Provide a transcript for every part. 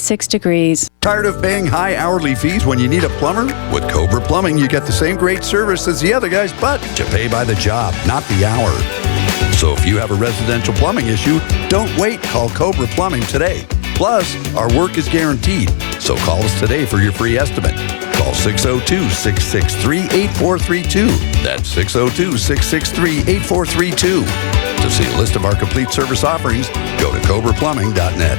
36 degrees. Tired of paying high hourly fees when you need a plumber? With Cobra Plumbing, you get the same great service as the other guys, but you pay by the job, not the hour. So if you have a residential plumbing issue, don't wait. Call Cobra Plumbing today. Plus, our work is guaranteed. So call us today for your free estimate. Call 602-663-8432. That's 602-663-8432. To see a list of our complete service offerings, go to cobraplumbing.net.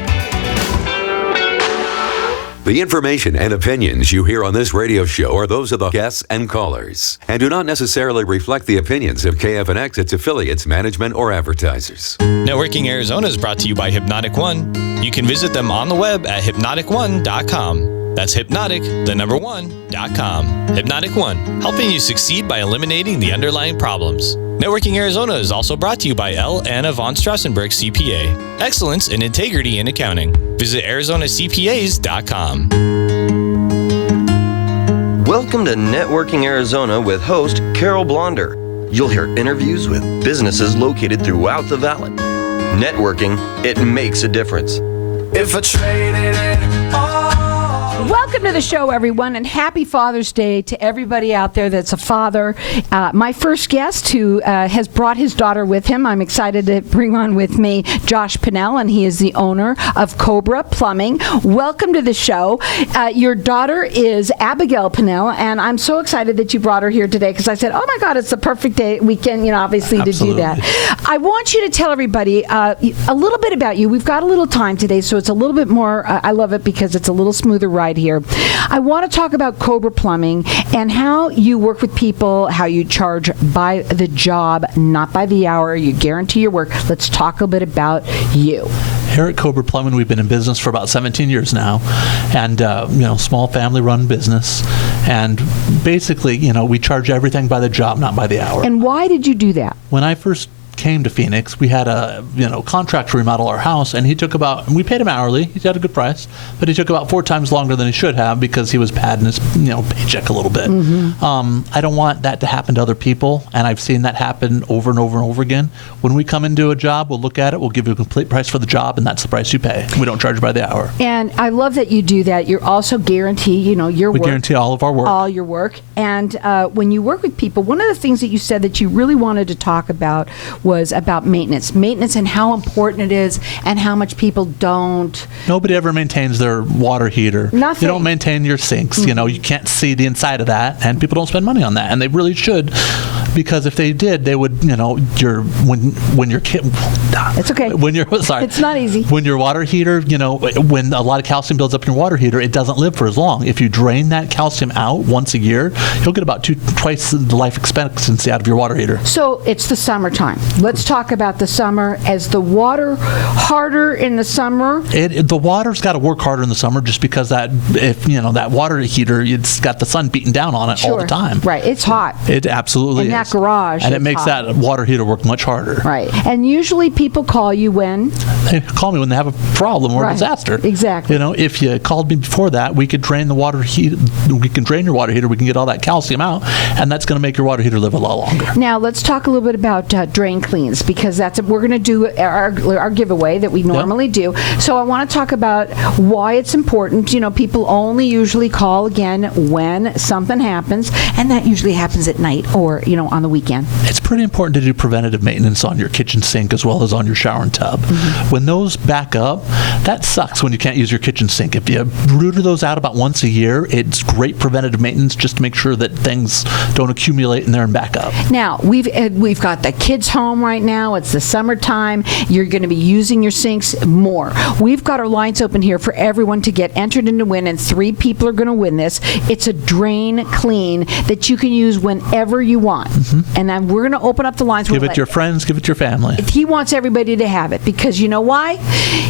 The information and opinions you hear on this radio show are those of the guests and callers and do not necessarily reflect the opinions of KFNX, its affiliates, management, or advertisers. Networking Arizona is brought to you by Hypnotic One. You can visit them on the web at hypnotic1.com. That's hypnotic1.com. Hypnotic One, helping you succeed by eliminating the underlying problems. Networking Arizona is also brought to you by L. Anna von Strassenberg CPA. Excellence and integrity in accounting. Visit ArizonaCPAs.com. Welcome to Networking Arizona with host Carol Blonder. You'll hear interviews with businesses located throughout the valley. Networking, it makes a difference. If I traded it all. Welcome to the show, everyone, and happy Father's Day to everybody out there that's a father. My first guest who has brought his daughter with him, I'm excited to bring on with me Josh Pinnell, and he is the owner of Cobra Plumbing. Welcome to the show. Your daughter is Abigail Pinnell, and I'm so excited that you brought her here today because I said, oh my God, it's the perfect day weekend, obviously Absolutely. To do that. I want you to tell everybody a little bit about you. We've got a little time today, so it's a little bit more, I love it because it's a little smoother ride here. I want to talk about Cobra Plumbing and how you work with people, how you charge by the job, not by the hour. You guarantee your work. Let's talk a bit about you. Here at Cobra Plumbing, we've been in business for about 17 years now, and small family-run business, and basically, we charge everything by the job, not by the hour. And why did you do that? When I first came to Phoenix, we had a contractor remodel our house, and we paid him hourly. He had a good price, but he took about 4 times longer than he should have because he was padding his paycheck a little bit. Mm-hmm. I don't want that to happen to other people, and I've seen that happen over and over and over again. When we come into a job, we'll look at it, we'll give you a complete price for the job, and that's the price you pay. We don't charge by the hour. And I love that you do that. You also guarantee, your work. We guarantee all of our work. All your work. And when you work with people, one of the things that you said that you really wanted to talk about was about maintenance and how important it is and how much people don't. Nobody ever maintains their water heater. Nothing. You don't maintain your sinks. Mm-hmm. You can't see the inside of that, and people don't spend money on that, and they really should, because if they did, they would. When your kid. It's okay. Sorry. It's not easy. When your water heater, when a lot of calcium builds up in your water heater, it doesn't live for as long. If you drain that calcium out once a year, you'll get about twice the life expectancy out of your water heater. So it's the summertime. Let's talk about the summer. As the water harder in the summer? The water's got to work harder in the summer just because that water heater, it's got the sun beating down on it all the time. Right. It's hot. It absolutely in is. that garage. And it makes hot. That water heater work much harder. Right. And usually people call you when? They call me when they have a problem or a disaster. Exactly. If you called me before that, we could drain the water heater. We can drain your water heater. We can get all that calcium out, and that's going to make your water heater live a lot longer. Now let's talk a little bit about drain cleans, because we're going to do our giveaway that we normally do. So I want to talk about why it's important. People only usually call again when something happens, and that usually happens at night or on the weekend. It's pretty important to do preventative maintenance on your kitchen sink as well as on your shower and tub. Mm-hmm. When those back up, that sucks when you can't use your kitchen sink. If you rooter those out about once a year, it's great preventative maintenance just to make sure that things don't accumulate in there and back up. Now, we've got the kids home right now. It's the summertime. You're going to be using your sinks more. We've got our lines open here for everyone to get entered in to win, and 3 people are going to win this. It's a drain clean that you can use whenever you want. Mm-hmm. And then we're going to open up the lines. Give it to your friends. Give it to your family. He wants everybody to have it because you know why?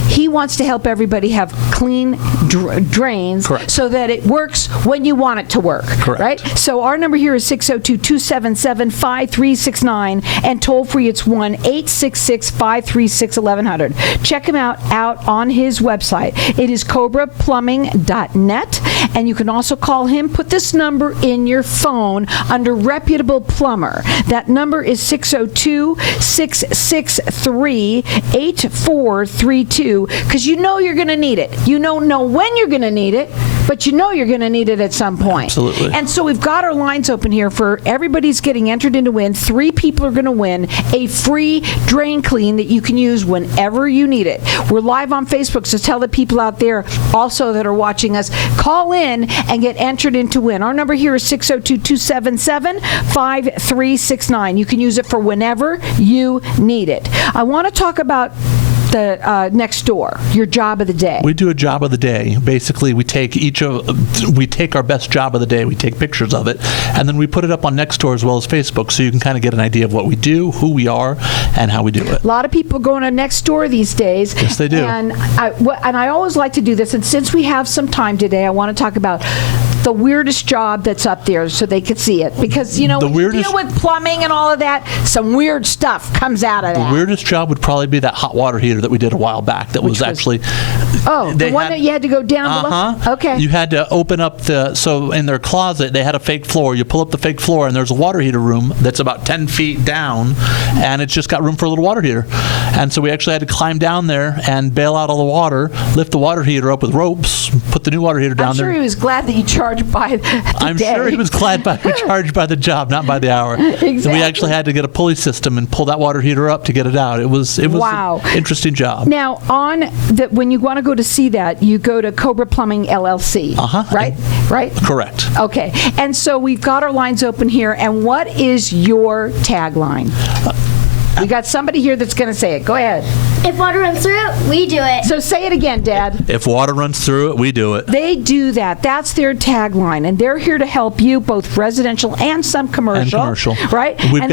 He wants to help everybody have clean drains. Correct. So that it works when you want it to work. Correct. Right? So our number here is 602-277-5369, and toll free it's 1-866-536-1100. Check him out on his website. It is Cobraplumbing.net, and you can also call him. Put this number in your phone under reputable plumbers. Plumber. That number is 602-663-8432, because you know you're going to need it. You don't know when you're going to need it, but you know you're going to need it at some point. Absolutely. And so we've got our lines open here for everybody's getting entered in to win. 3 people are going to win a free drain clean that you can use whenever you need it. We're live on Facebook, so tell the people out there also that are watching us, call in and get entered in to win. Our number here is 602-277-5369. You can use it for whenever you need it. I want to talk about the next door, your job of the day. We do a job of the day. Basically, we take our best job of the day, we take pictures of it, and then we put it up on Nextdoor as well as Facebook, so you can kind of get an idea of what we do, who we are, and how we do it. A lot of people going to Nextdoor these days. Yes, they do. And I always like to do this, and since we have some time today, I want to talk about the weirdest job that's up there so they could see it. Because, you know, when you deal with plumbing and all of that, some weird stuff comes out of that. The weirdest job would probably be that hot water heater that we did a while back that was actually... Oh, the one that you had to go down below? Okay. You had to open up so in their closet, they had a fake floor. You pull up the fake floor, and there's a water heater room that's about 10 feet down, and it's just got room for a little water heater. And so we actually had to climb down there and bail out all the water, lift the water heater up with ropes, put the new water heater down there. I'm sure he was glad that you charged by the I'm day. sure he was glad we charged by the job, not by the hour. Exactly. So we actually had to get a pulley system and pull that water heater up to get it out. It was wow. an interesting job. Now, when you want to go to see that, you go to Cobra Plumbing LLC, right? Right? Correct. Okay. And so we've got our lines open here, and what is your tagline? We got somebody here that's going to say it. Go ahead. If water runs through it, we do it. So say it again, Dad. If water runs through it, we do it. They do that. That's their tagline, and they're here to help you, both residential and some commercial. And commercial, right? We've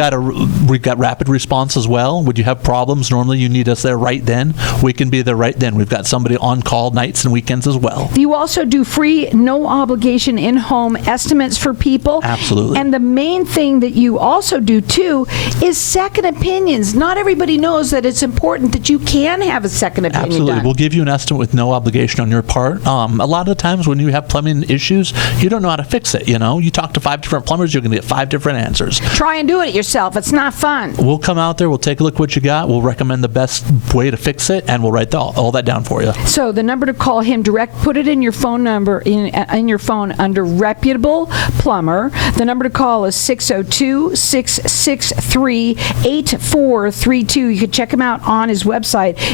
got rapid response as well. Would you have problems? Normally, you need us there right then. We can be there right then. We've got somebody on call nights and weekends as well. You also do free, no obligation in-home estimates for people. Absolutely. And the main thing that you also do too is second opinions. Not everybody knows that it's important that you can have a second opinion. Absolutely. Done. We'll give you an estimate with no obligation on your part. A lot of the times when you have plumbing issues, you don't know how to fix it. You know, you talk to 5 different plumbers, you're going to get 5 different answers. Try and do it yourself. It's not fun. We'll come out there, we'll take a look at what you got, we'll recommend the best way to fix it, and we'll write all that down for you. So the number to call him direct, put it in your phone number, in your phone under Reputable Plumber. The number to call is 602-663-8432. You can check him out on his website.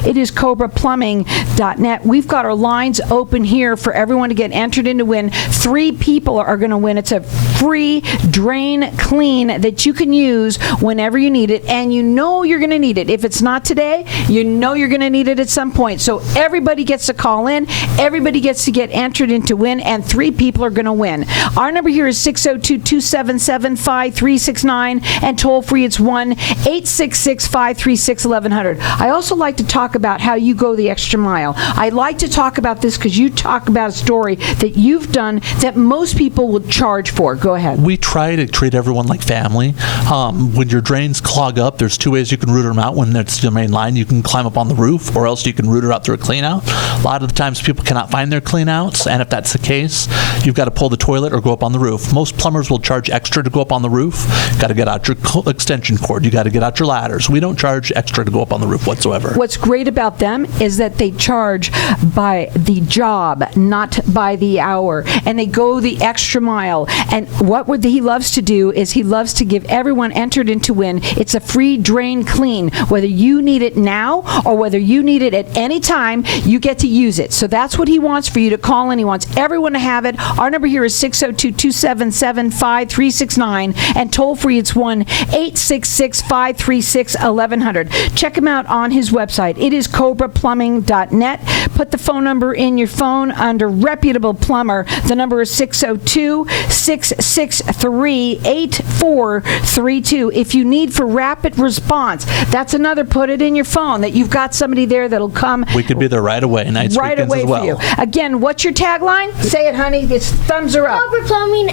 It is Cobraplumbing.net. We've got our lines open here for everyone to get entered in to win. 3 people are going to win. It's a free drain clean that you can use whenever you need it, and you know you're going to need it. If it's not today, you know you're going to need it at some point. So everybody gets to call in, everybody gets to get entered in to win, and 3 people are going to win. Our number here is 602-277-5369, and toll free it's 1-866-536-1100. I also like to talk about how you go the extra mile. I like to talk about this because you talk about a story that you've done that most people would charge for. Go ahead. We try to treat everyone like family. When your drains clog up, there's 2 ways you can root them out. When it's the main line, you can climb up on the roof, or else you can root it out through a clean out. A lot of the times people cannot find their clean outs, and if that's the case, you've got to pull the toilet or go up on the roof. Most plumbers will charge extra to go up on the roof. You've got to get out your extension cord. You got to get out your ladders. We don't charge extra to go up on the roof whatsoever. What's great about them is that they charge by the job, not by the hour, and they go the extra mile. And what he loves to do is he loves to give everyone entered in to win. It's a free drain clean. Whether you need it now or whether you need it at any time, you get to use it. So that's what he wants for you to call in. He wants everyone to have it. Our number here is 602-277-5369, and toll free it's 1-866-536-1100. Check him out on his website. It is Cobraplumbing.net. Put the phone number in your phone under Reputable Plumber. The number is 602-663-8432. If you need for rapid response, that's another. Put it in your phone that you've got somebody there that'll come. We could be there right away, nights, right weekends away as well. For you. Again, what's your tagline? Say it, honey. It's thumbs are up. Cobra Plumbing.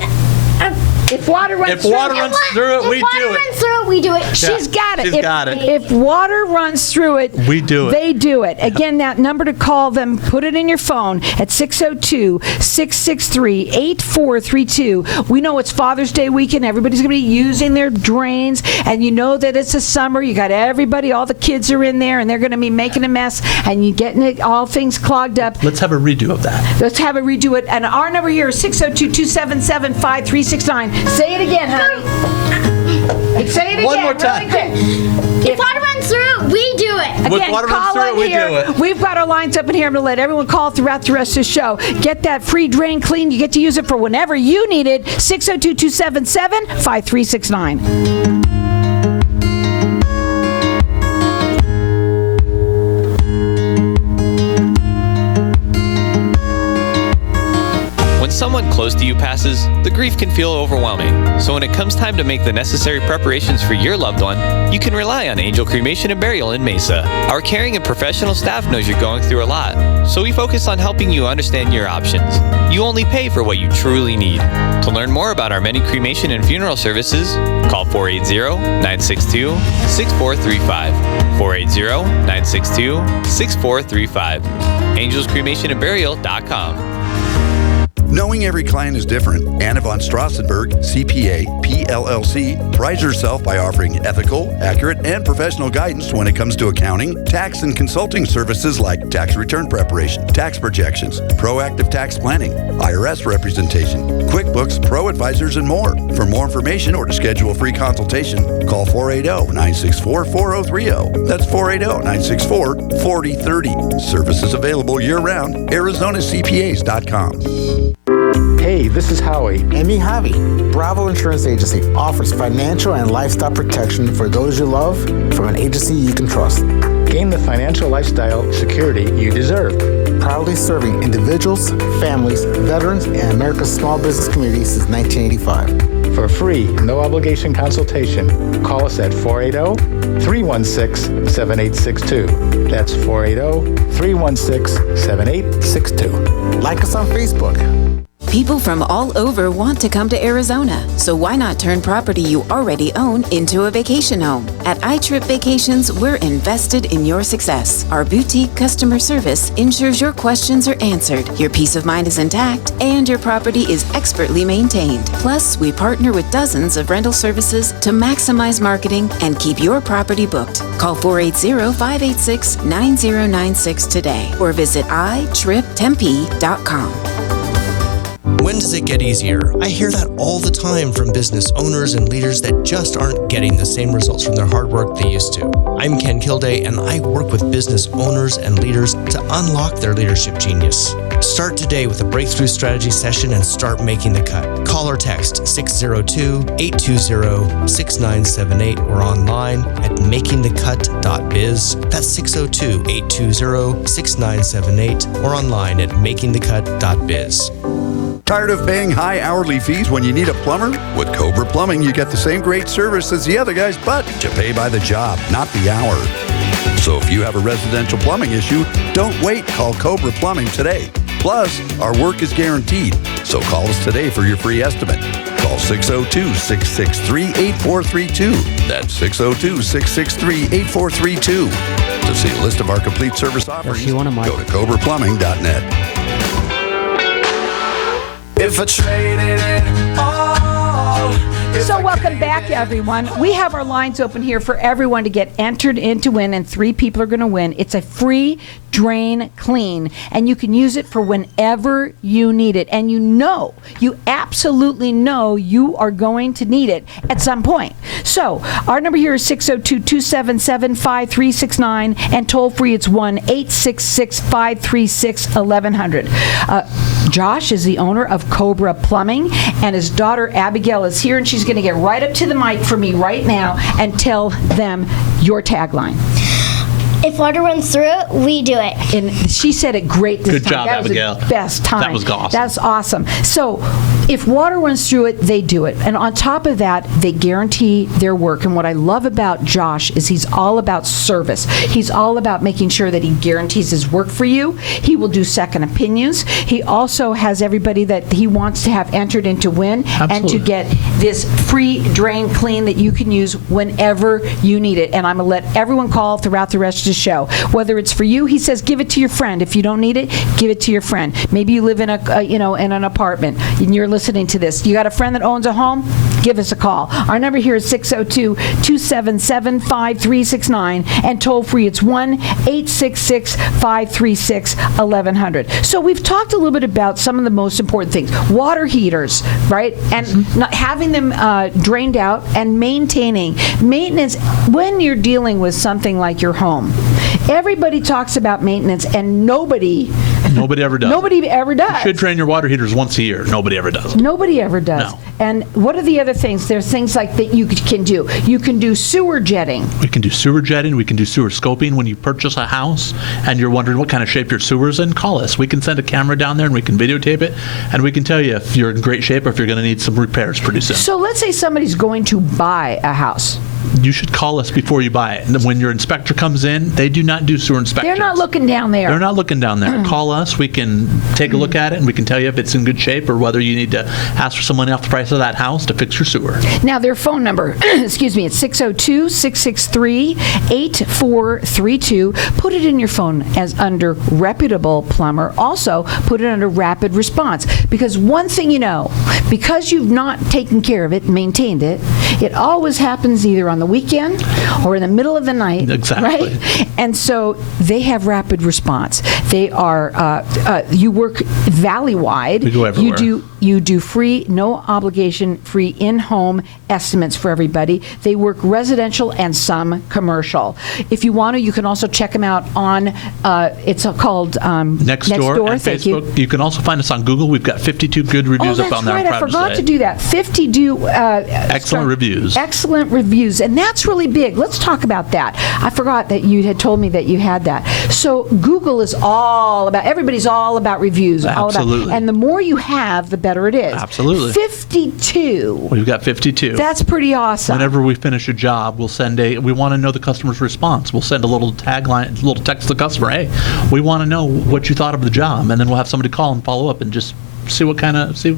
If water runs through it, If water runs through it, we do it. She's got it. She's got it. If water runs through it, We do it. They do it. Again, that number to call them, put it in your phone at 602-663-8432. We know it's Father's Day weekend. Everybody's going to be using their drains, and you know that it's the summer. You got everybody, all the kids are in there, and they're going to be making a mess, and you getting it, all things clogged up. Let's have a redo of that. Let's have it redo it. And our number here is 602-277-5369. Say it again, honey. Say it again. One more time. Really quick. If water runs through it, we do it. With Again, water runs call through it, in we here. do it. We've got our lines up in here. I'm going to let everyone call throughout the rest of the show. Get that free drain clean. You get to use it for whenever you need it. 602-277-5369. When someone close to you passes, the grief can feel overwhelming. So when it comes time to make the necessary preparations for your loved one, you can rely on Angel Cremation and Burial in Mesa. Our caring and professional staff knows you're going through a lot, so we focus on helping you understand your options. You only pay for what you truly need. To learn more about our many cremation and funeral services, call 480-962-6435. 480-962-6435. AngelsCremationandBurial.com. Knowing every client is different, Anna von Strassenberg, CPA, PLLC, prides herself by offering ethical, accurate, and professional guidance when it comes to accounting, tax, and consulting services like tax return preparation, tax projections, proactive tax planning, IRS representation, QuickBooks, Pro Advisors, and more. For more information or to schedule a free consultation, call 480-964-4030. That's 480-964-4030. Services available year-round. ArizonaCPAs.com. Hey, this is Howie. And me, Javi. Bravo Insurance Agency offers financial and lifestyle protection for those you love from an agency you can trust. Gain the financial lifestyle security you deserve. Proudly serving individuals, families, veterans, and America's small business community since 1985. For a free, no-obligation consultation, call us at 480-316-7862. That's 480-316-7862. Like us on Facebook. People from all over want to come to Arizona, so why not turn property you already own into a vacation home? At iTrip Vacations, we're invested in your success. Our boutique customer service ensures your questions are answered, your peace of mind is intact, and your property is expertly maintained. Plus, we partner with dozens of rental services to maximize marketing and keep your property booked. Call 480-586-9096 today or visit itriptempe.com. When does it get easier? I hear that all the time from business owners and leaders that just aren't getting the same results from their hard work they used to. I'm Ken Kilday, and I work with business owners and leaders to unlock their leadership genius. Start today with a breakthrough strategy session and start making the cut. Call or text 602-820-6978 or online at makingthecut.biz. That's 602-820-6978 or online at makingthecut.biz. Tired of paying high hourly fees when you need a plumber? With Cobra Plumbing, you get the same great service as the other guys, but you pay by the job, not the hour. So if you have a residential plumbing issue, don't wait. Call Cobra Plumbing today. Plus, our work is guaranteed. So call us today for your free estimate. Call 602-663-8432. That's 602-663-8432. To see a list of our complete service offerings, go to cobraplumbing.net. If I traded it all. So welcome back, everyone. We have our lines open here for everyone to get entered in to win, and 3 people are going to win. It's a free drain clean, and you can use it for whenever you need it. And you absolutely know you are going to need it at some point. So our number here is 602-277-5369, and toll free it's 1-866-536-1100. Josh is the owner of Cobra Plumbing, and his daughter Abigail is here, and she's going to get right up to the mic for me right now and tell them your tagline. If water runs through it, we do it. And she said it great this Good time. job, That was Abigail. the best time. That was awesome. That's awesome. So if water runs through it, they do it. And on top of that, they guarantee their work. And what I love about Josh is he's all about service. He's all about making sure that he guarantees his work for you. He will do second opinions. He also has everybody that he wants to have entered into win and to get this free drain clean that you can use whenever you need it. And I'm going to let everyone call throughout the rest of the show. Whether it's for you, he says, give it to your friend. If you don't need it, give it to your friend. Maybe you live in in an apartment and you're listening to this. You got a friend that owns a home? Give us a call. Our number here is 602-277-5369 and toll free it's 1-866-536-1100. So we've talked a little bit about some of the most important things. Water heaters, right? And not having them drained out and maintaining. Maintenance, when you're dealing with something like your home, everybody talks about maintenance and nobody ever does. Nobody ever does. You should drain your water heaters once a year. Nobody ever does. Nobody ever does. No. And what are the other things? There's things like that you can do. You can do sewer jetting. We can do sewer jetting. We can do sewer scoping. When you purchase a house and you're wondering what kind of shape your sewer's in, call us. We can send a camera down there and we can videotape it, and we can tell you if you're in great shape or if you're going to need some repairs pretty soon. So let's say somebody's going to buy a house. You should call us before you buy it. And when your inspector comes in, they do not do sewer inspections. They're not looking down there. They're not looking down there. Call us. We can take a look at it, and we can tell you if it's in good shape or whether you need to ask for some money off the price of that house to fix your sewer. Now, their phone number, excuse me, it's 602-663-8432. Put it in your phone as under reputable plumber. Also, put it under rapid response. Because one thing you know, because you've not taken care of it, maintained it, it always happens either on the weekend or in the middle of the night. Exactly. Right? And so they have rapid response. They are, you work valley-wide. We go everywhere. You do free, no obligation, free in-home estimates for everybody. They work residential and some commercial. If you want to, you can also check them out on, it's called Nextdoor and thank Facebook. You can also find us on Google. We've got 52 good reviews up on there. That's right. I forgot to do that. 52 excellent reviews. Excellent reviews. And that's really big. Let's talk about that. I forgot that you had told me that you had that. So Google is all about, everybody's all about reviews. Absolutely. And the more you have, the better it is. Absolutely. 52. We've got 52. That's pretty awesome. Whenever we finish a job, we'll send we want to know the customer's response. We'll send a little tagline, a little text to the customer, hey, we want to know what you thought of the job. And then we'll have somebody call and follow up and just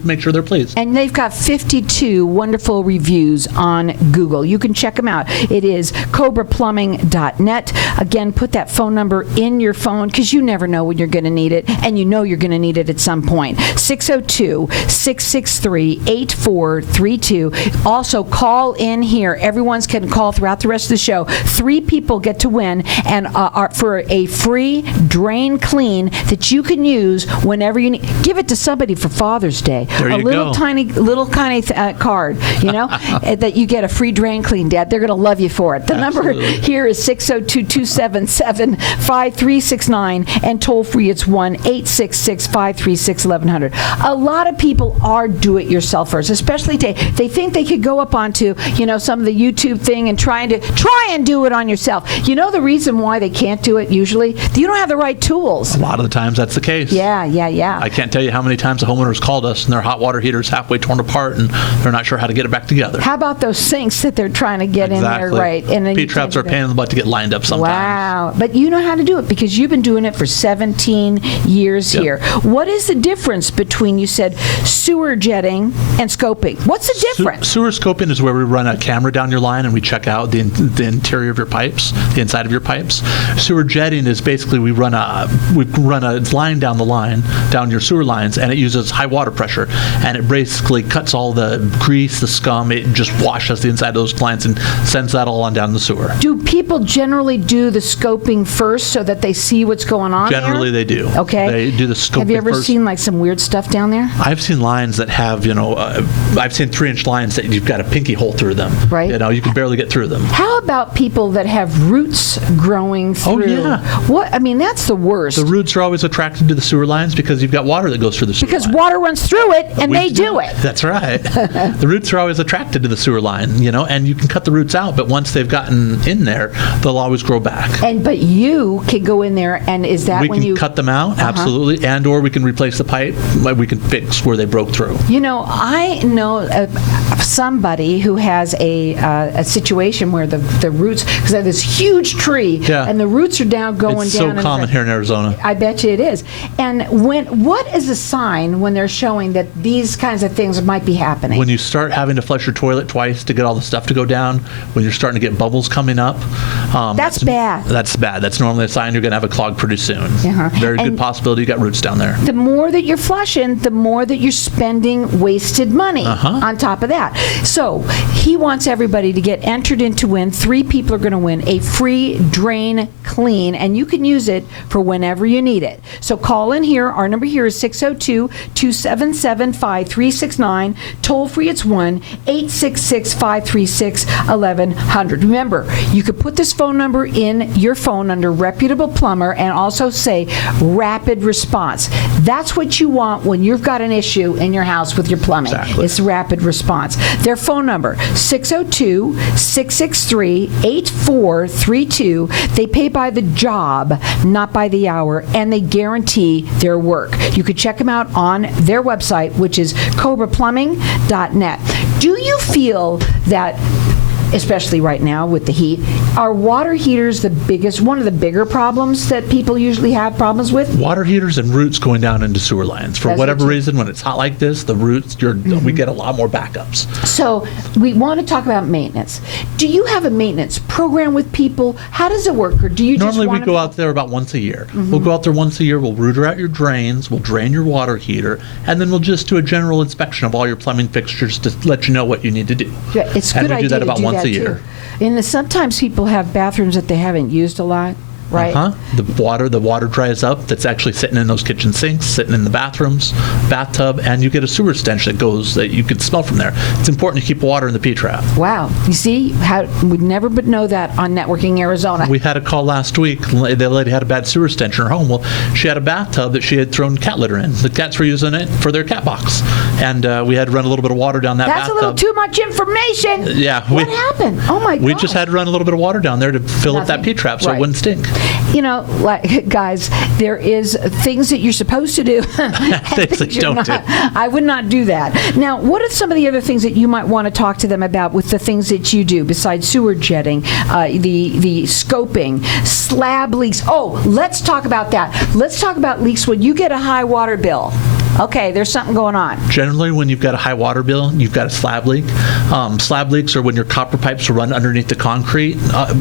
make sure they're pleased. And they've got 52 wonderful reviews on Google. You can check them out. It is Cobraplumbing.net. Again, put that phone number in your phone because you never know when you're going to need it, and you know you're going to need it at some point. 602-663-8432. Also, call in here. Everyone's can call throughout the rest of the show. 3 people get to win and are for a free drain clean that you can use whenever you need. Give it to somebody for Father's Day. There you little go. tiny card, that you get a free drain clean, Dad. They're going to love you for it. The Absolutely. number here is 602-277-5369 and toll free it's 1-866-536-1100. A lot of people are do-it-yourselfers, especially today. They think they could go up onto, some of the YouTube thing and try and do it on yourself. You know the reason why they can't do it usually? You don't have the right tools. A lot of the times that's the case. Yeah. I can't tell you how many times the homeowners called us and their hot water heater's halfway torn apart and they're not sure how to get it back together. How about those sinks that they're trying to get in there, right? And then P-traps are a pain in the butt to get lined up sometimes. Wow. But you know how to do it because you've been doing it for 17 years here. What is the difference between, you said, sewer jetting and scoping? What's the difference? Sewer scoping is where we run a camera down your line and we check out the interior of your pipes, the inside of your pipes. Sewer jetting is basically we run a line down the line, down your sewer lines, and it uses high water pressure, and it basically cuts all the grease, the scum. It just washes the inside of those lines and sends that all on down the sewer. Do people generally do the scoping first so that they see what's going on Generally, there? they do. Okay. They do the scoping first. Have you ever seen like some weird stuff down there? I've seen lines that have, I've seen 3-inch lines that you've got a pinky hole through them. Right. You can barely get through them. How about people that have roots growing through? Oh, yeah. That's the worst. The roots are always attracted to the sewer lines because you've got water that goes through the sewer Because because water runs through it, and they do it. That's right. The roots are always attracted to the sewer line, and you can cut the roots out, but once they've gotten in there, they'll always grow back. But you can go in there, and is that when you cut them out? Absolutely, and or we can replace the pipe. We can fix where they broke through. I know somebody who has a situation where the roots, because they have this huge tree, and the roots are going down. It's so common here in Arizona. I bet you it is. And what is a sign when they're showing that these kinds of things might be happening? When you start having to flush your toilet twice to get all the stuff to go down, when you're starting to get bubbles coming up. That's bad. That's bad. That's normally a sign you're going to have a clog pretty soon. Very good possibility you got roots down there. The more that you're flushing, the more that you're spending wasted money on top of that. So he wants everybody to get entered in to win. 3 people are going to win a free drain clean, and you can use it for whenever you need it. So call in here. Our number here is 602-277-5369. Toll free, it's 1-866-536-1100. Remember, you could put this phone number in your phone under Reputable Plumber and also say rapid response. That's what you want when you've got an issue in your house with your plumbing. Exactly. It's rapid response. Their phone number, 602-663-8432. They pay by the job, not by the hour, and they guarantee their work. You could check them out on their website, which is Cobraplumbingllc.net. Do you feel that, especially right now with the heat, are water heaters one of the bigger problems that people usually have problems with? Water heaters and roots going down into sewer lines. For whatever reason, when it's hot like this, the roots, we get a lot more backups. So we want to talk about maintenance. Do you have a maintenance program with people? How does it work? Or do you Normally we go out there about once a year. We'll go out there once a year, we'll root out your drains, we'll drain your water heater, and then we'll just do a general inspection of all your plumbing fixtures to let you know what you need to do. Yeah, it's a good idea we do that about once a year. Too. And sometimes people have bathrooms that they haven't used a lot. Right. The water dries up that's actually sitting in those kitchen sinks, sitting in the bathrooms, bathtub, and you get a sewer stench that you can smell from there. It's important to keep water in the P-trap. Wow. You see, we'd never but know that on Networking Arizona. We had a call last week. The lady had a bad sewer stench in her home. Well, she had a bathtub that she had thrown cat litter in. The cats were using it for their cat box. And we had to run a little bit of water down that bathtub. That's a little too much information. Yeah. What happened? Oh, my God. We just had to run a little bit of water down there to fill up that P-trap so it wouldn't stink. Guys, there is things that you're supposed to do. Things that you don't do. I would not do that. Now, what are some of the other things that you might want to talk to them about with the things that you do besides sewer jetting, the scoping, slab leaks? Oh, let's talk about that. Let's talk about leaks when you get a high water bill. Okay, there's something going on. Generally, when you've got a high water bill, you've got a slab leak. Slab leaks are when your copper pipes run underneath the concrete.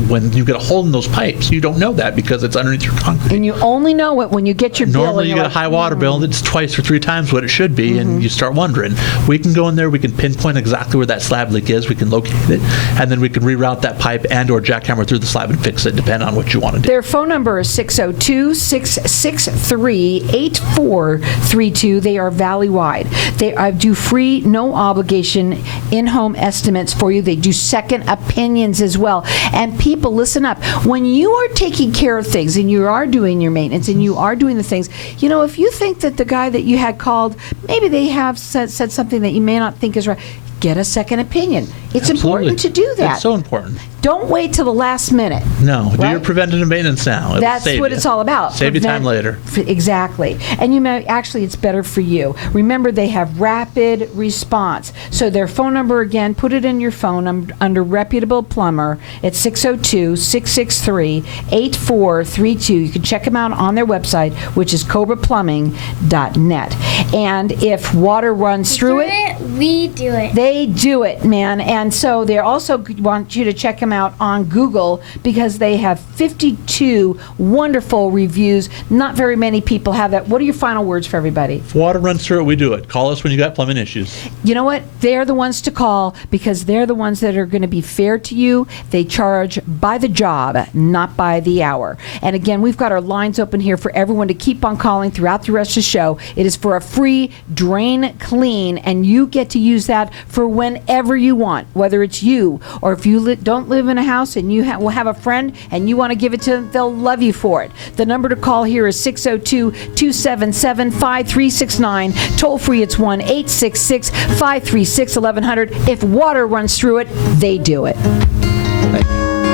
When you get a hole in those pipes, you don't know that because it's underneath your concrete. And you only know it when you get your bill. Normally, you get a high water bill that's twice or 3 times what it should be, and you start wondering. We can go in there, we can pinpoint exactly where that slab leak is, we can locate it, and then we can reroute that pipe and or jackhammer through the slab and fix it, depending on what you want to do. Their phone number is 602-663-8432. They are valley-wide. They do free, no obligation, in-home estimates for you. They do second opinions as well. And people, listen up. When you are taking care of things and you are doing your maintenance and you are doing the things, if you think that the guy that you had called, maybe they have said something that you may not think is right, get a second opinion. It's important to do that. It's so important. Don't wait till the last minute. No, do your preventative maintenance now. That's what it's all about. Save you time later. Exactly. And it's better for you. Remember, they have rapid response. So their phone number, again, put it in your phone under Reputable Plumber. It's 602-663-8432. You can check them out on their website, which is Cobraplumbingllc.net. And if water runs through it, we do it. They do it, man. And so they also want you to check them out on Google because they have 52 wonderful reviews. Not very many people have that. What are your final words for everybody? If water runs through it, we do it. Call us when you got plumbing issues. You know what? They're the ones to call because they're the ones that are going to be fair to you. They charge by the job, not by the hour. And again, we've got our lines open here for everyone to keep on calling throughout the rest of the show. It is for a free drain clean, and you get to use that for whenever you want, whether it's you or if you don't live in a house and you will have a friend and you want to give it to them, they'll love you for it. The number to call here is 602-277-5369. Toll free, it's 1-866-536-1100. If water runs through it, they do it.